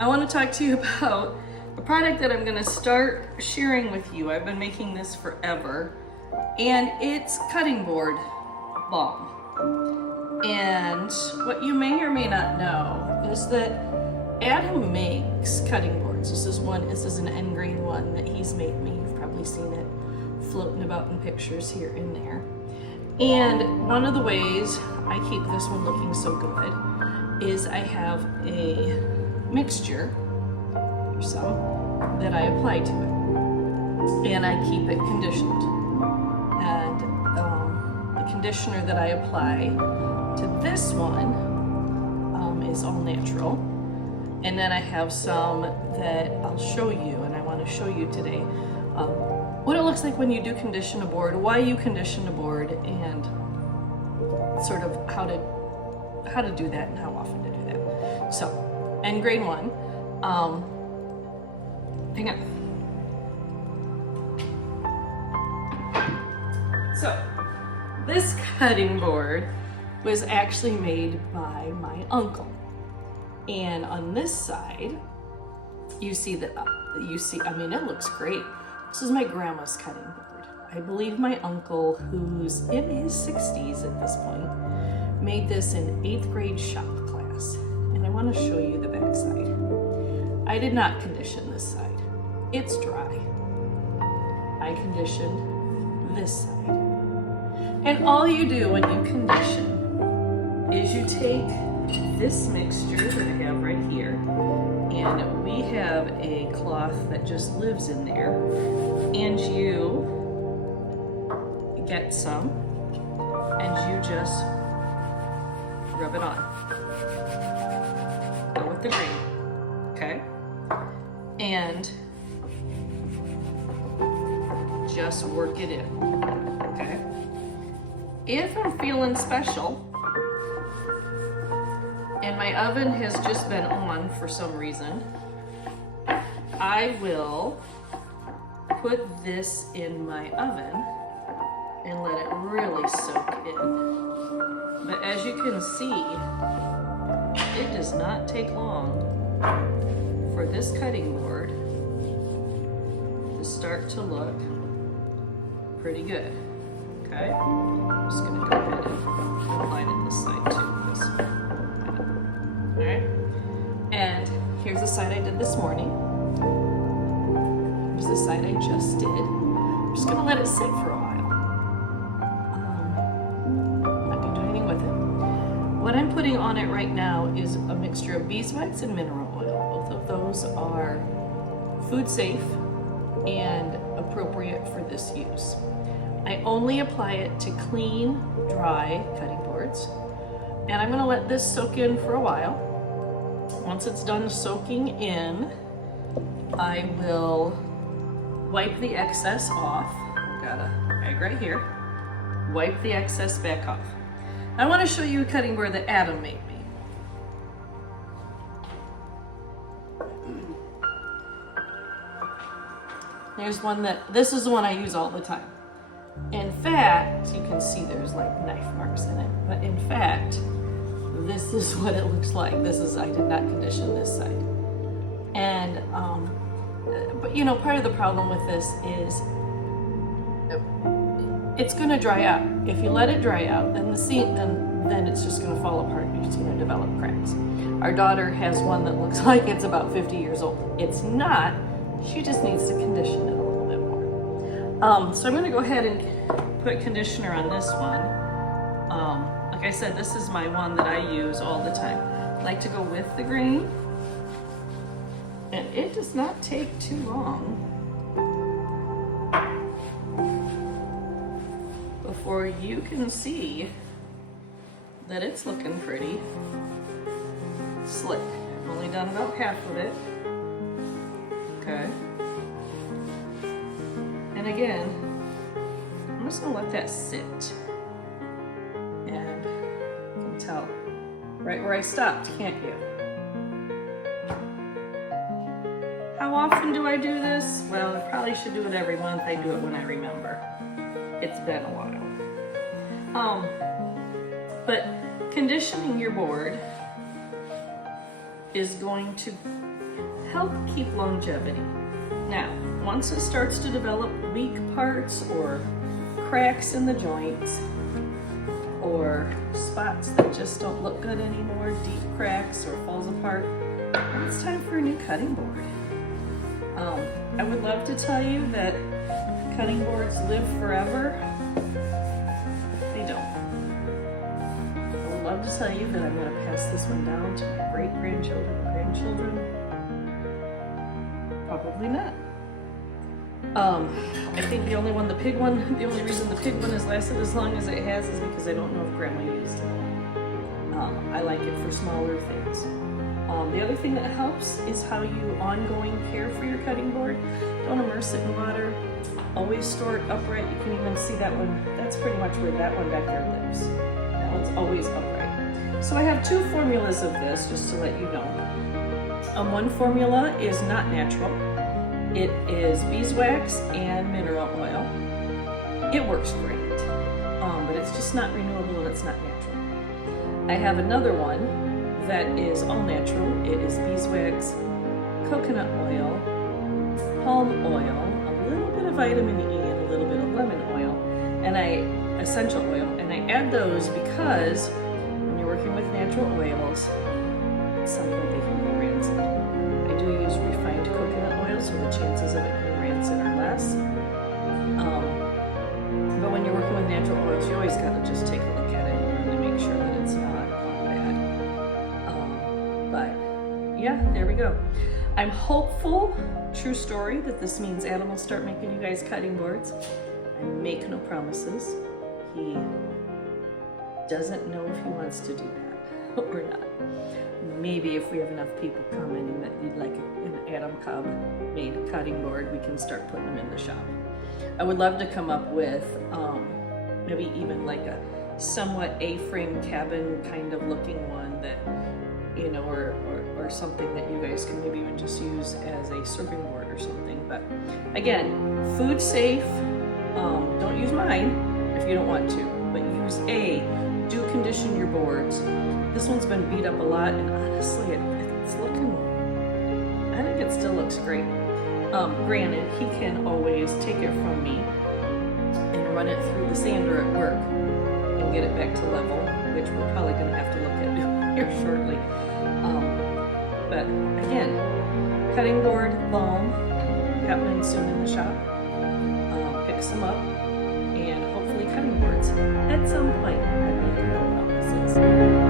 I want to talk to you about a product that I'm going to start sharing with you. I've been making this forever, and it's cutting board balm. And what you may or may not know is that Adam makes cutting boards. This is an end grain one that he's made me. You've probably seen it floating about in pictures here and there. And one of the ways I keep this one looking so good is I have a mixture, or some, that I apply to it. And I keep it conditioned. And the conditioner that I apply to this one is all natural. And then I have some that I'll show you, and I want to show you today what it looks like when you do condition a board, why you condition a board, and sort of how to do that and how often to do that. So, end grain one. Hang on. So, this cutting board was actually made by my uncle. And on this side, you see, I mean, it looks great. This is my grandma's cutting board. I believe my uncle, who's in his 60s at this point, made this in 8th grade shop class. And I want to show you the back side. I did not condition this side. It's dry. I conditioned this side. And all you do when you condition is you take this mixture that I have right here, and we have a cloth that just lives in there, and you get some and you just rub it on. Go with the green, okay? And just work it in, okay? If I'm feeling special, and my oven has just been on for some reason, I will put this in my oven and let it really soak in. But as you can see, it does not take long for this cutting board to start to look pretty good. Okay? I'm just gonna go ahead and line it this side too. Alright, and here's the side I did this morning. Here's the side I just did. I'm just gonna let it sit for a while. Not gonna do anything with it. What I'm putting on it right now is a mixture of beeswax and mineral oil. Both of those are food safe and appropriate for this use. I only apply it to clean, dry cutting boards. And I'm gonna let this soak in for a while. Once it's done soaking in, I will wipe the excess off. I've got a rag right here. Wipe the excess back off. I want to show you a cutting board that Adam made me. There's one this is the one I use all the time. In fact, you can see there's like knife marks in it, but in fact, this is what it looks like. I did not condition this side. And, but you know, part of the problem with this is it's gonna dry out. If you let it dry out, then then it's just gonna fall apart and it's gonna develop cracks. Our daughter has one that looks like it's about 50 years old. It's not, she just needs to condition it a little bit more. So I'm gonna go ahead and put conditioner on this one. Like I said, this is my one that I use all the time. I like to go with the grain, and it does not take too long before you can see that it's looking pretty slick. I've only done about half of it. Okay. And again, I'm just gonna let that sit. And you can tell right where I stopped, can't you? How often do I do this? Well, I probably should do it every month. I do it when I remember. It's been a while. But conditioning your board is going to help keep longevity. Now, once it starts to develop weak parts or cracks in the joints or spots that just don't look good anymore, deep cracks or falls apart, then it's time for a new cutting board. I would love to tell you that cutting boards live forever. They don't. I would love to tell you that I'm going to pass this one down to my great-grandchildren and grandchildren. Probably not. I think the only reason the pig one has lasted as long as it has is because I don't know if Grandma used it. I like it for smaller things. The other thing that helps is how you ongoing care for your cutting board. Don't immerse it in water. Always store it upright. You can even see that one. That's pretty much where that one back there lives. That one's always upright. So I have two formulas of this, just to let you know. One formula is not natural. It is beeswax and mineral oil. It works great, but it's just not renewable and it's not natural. I have another one that is all natural. It is beeswax, coconut oil, palm oil, a little bit of vitamin E, and a little bit of lemon oil, and essential oil. And I add those because when you're working with natural oils, at some point they can go rancid. I do use refined coconut oil, so the chances of it going rancid are less. But when you're working with natural oils, you always got to just take a look at it and really make sure that it's not bad. But yeah, there we go. I'm hopeful, true story, that this means Adam will start making you guys cutting boards. I make no promises. He doesn't know if he wants to do that or not. Maybe if we have enough people coming and that you'd like an Adam Cobb made cutting board, we can start putting them in the shop. I would love to come up with maybe even like a somewhat A-frame cabin kind of looking one that, you know, or something that you guys can maybe even just use as a serving board or something. But again, food safe. Don't use mine if you don't want to, but do condition your boards. This one's been beat up a lot, and honestly, it's looking, I think it still looks great. Granted, he can always take it from me and run it through the sander at work and get it back to level, which we're probably going to have to look at doing here shortly. But again, cutting board, Balm, happening soon in the shop. Pick some up, and hopefully cutting boards at some point. I don't know how this is.